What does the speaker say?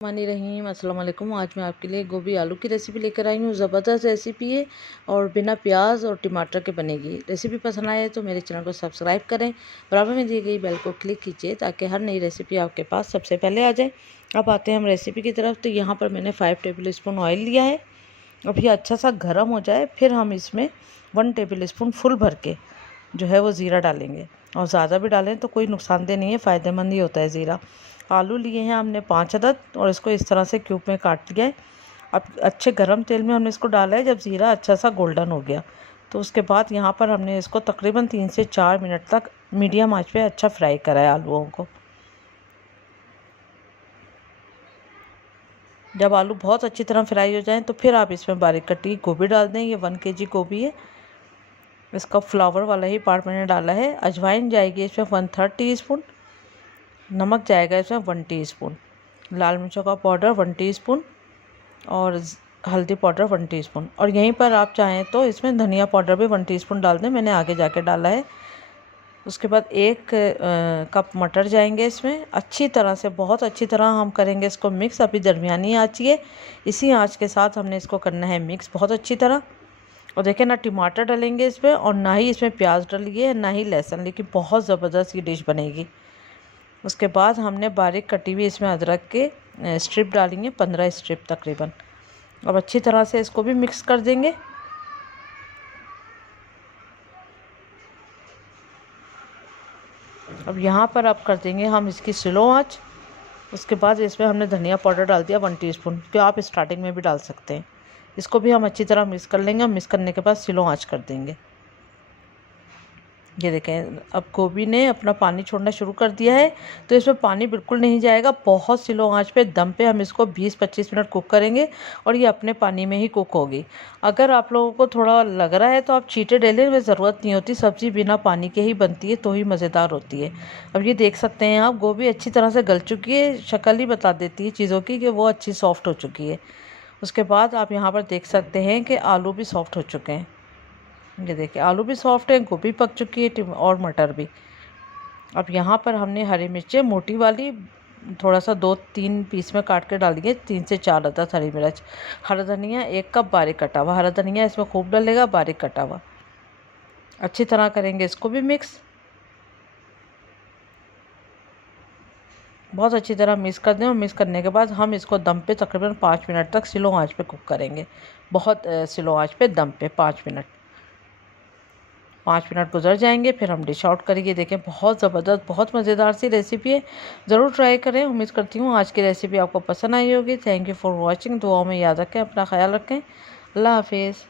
मानी रहीम अस्सलाम वालेकुम। आज मैं आपके लिए गोभी आलू की रेसिपी लेकर आई हूँ। ज़बरदस्त रेसिपी है और बिना प्याज और टमाटर के बनेगी। रेसिपी पसंद आए तो मेरे चैनल को सब्सक्राइब करें, बराबर में दी गई बेल को क्लिक कीजिए ताकि हर नई रेसिपी आपके पास सबसे पहले आ जाए। अब आते हैं हम रेसिपी की तरफ। तो यहाँ पर मैंने 5 टेबल स्पून ऑयल लिया है। अब ये अच्छा सा गर्म हो जाए फिर हम इसमें 1 टेबल स्पून फुल भर के जो है वो ज़ीरा डालेंगे। और ज़्यादा भी डालें तो कोई नुकसानदेह नहीं है, फ़ायदेमंद ही होता है ज़ीरा। आलू लिए हैं हमने 5 अदद और इसको इस तरह से क्यूब में काट लिया है। अब अच्छे गरम तेल में हमने इसको डाला है। जब ज़ीरा अच्छा सा गोल्डन हो गया तो उसके बाद यहाँ पर हमने इसको तकरीबन 3 से 4 मिनट तक मीडियम आंच पे अच्छा फ्राई करा है आलूओं को। जब आलू बहुत अच्छी तरह फ्राई हो जाएं तो फिर आप इसमें बारीक कटी गोभी डाल दें। ये 1 kg गोभी है, इसका फ्लावर वाला ही पार्ट मैंने डाला है। अजवाइन जाएगी इसमें 1/3 टीस्पून, नमक जाएगा इसमें 1 टीस्पून, लाल मिर्चों का पाउडर 1 टीस्पून और हल्दी पाउडर 1 टीस्पून। और यहीं पर आप चाहें तो इसमें धनिया पाउडर भी 1 टीस्पून डाल दें, मैंने आगे जाके डाला है। उसके बाद 1 कप मटर जाएंगे इसमें। अच्छी तरह से बहुत अच्छी तरह हम करेंगे इसको मिक्स। अभी दरमियानी आँच है, इसी आँच के साथ हमने इसको करना है मिक्स बहुत अच्छी तरह। और देखें ना टमाटर डालेंगे इसमें और ना ही इसमें प्याज डालिए ना ही लहसुन, लेकिन बहुत ज़बरदस्त ये डिश बनेगी। उसके बाद हमने बारीक कटी हुई इसमें अदरक के स्ट्रिप डाली है, 15 स्ट्रिप तकरीबन। अब अच्छी तरह से इसको भी मिक्स कर देंगे। अब यहाँ पर अब कर देंगे हम इसकी स्लो आंच। उसके बाद इसमें हमने धनिया पाउडर डाल दिया 1 टीस्पून, जो आप स्टार्टिंग में भी डाल सकते हैं। इसको भी हम अच्छी तरह मिक्स कर लेंगे। मिक्स करने के बाद स्लो आंच कर देंगे। ये देखें अब गोभी ने अपना पानी छोड़ना शुरू कर दिया है, तो इसमें पानी बिल्कुल नहीं जाएगा। बहुत स्लो आंच पे दम पे हम इसको 20-25 मिनट कुक करेंगे और ये अपने पानी में ही कुक होगी। अगर आप लोगों को थोड़ा लग रहा है तो आप चीटे डालने में ज़रूरत नहीं होती, सब्ज़ी बिना पानी के ही बनती है तो ही मज़ेदार होती है। अब ये देख सकते हैं आप गोभी अच्छी तरह से गल चुकी है, शक्ल ही बता देती है चीज़ों की कि वो अच्छी सॉफ्ट हो चुकी है। उसके बाद आप यहाँ पर देख सकते हैं कि आलू भी सॉफ्ट हो चुके हैं। ये देखिए आलू भी सॉफ्ट है, गोभी पक चुकी है और मटर भी। अब यहाँ पर हमने हरी मिर्चें मोटी वाली थोड़ा सा 2-3 पीस में काट के डाल दिए, 3 से 4 अदद हरी मिर्च। हरा धनिया 1 कप बारीक कटा हुआ, हरा धनिया इसमें खूब डलेगा बारीक कटा हुआ। अच्छी तरह करेंगे इसको भी मिक्स, बहुत अच्छी तरह मिक्स कर दें। और मिक्स करने के बाद हम इसको दम पे तकरीबन 5 मिनट तक स्लो आंच पे कुक करेंगे। बहुत स्लो आंच पे दम पे 5 मिनट। 5 मिनट गुजर जाएंगे फिर हम डिश आउट करेंगे। देखें बहुत ज़बरदस्त बहुत मज़ेदार सी रेसिपी है, ज़रूर ट्राई करें। उम्मीद करती हूँ आज की रेसिपी आपको पसंद आई होगी। Thank you for watching. दुआओं में याद रखें, अपना ख्याल रखें। अल्लाह हाफिज़।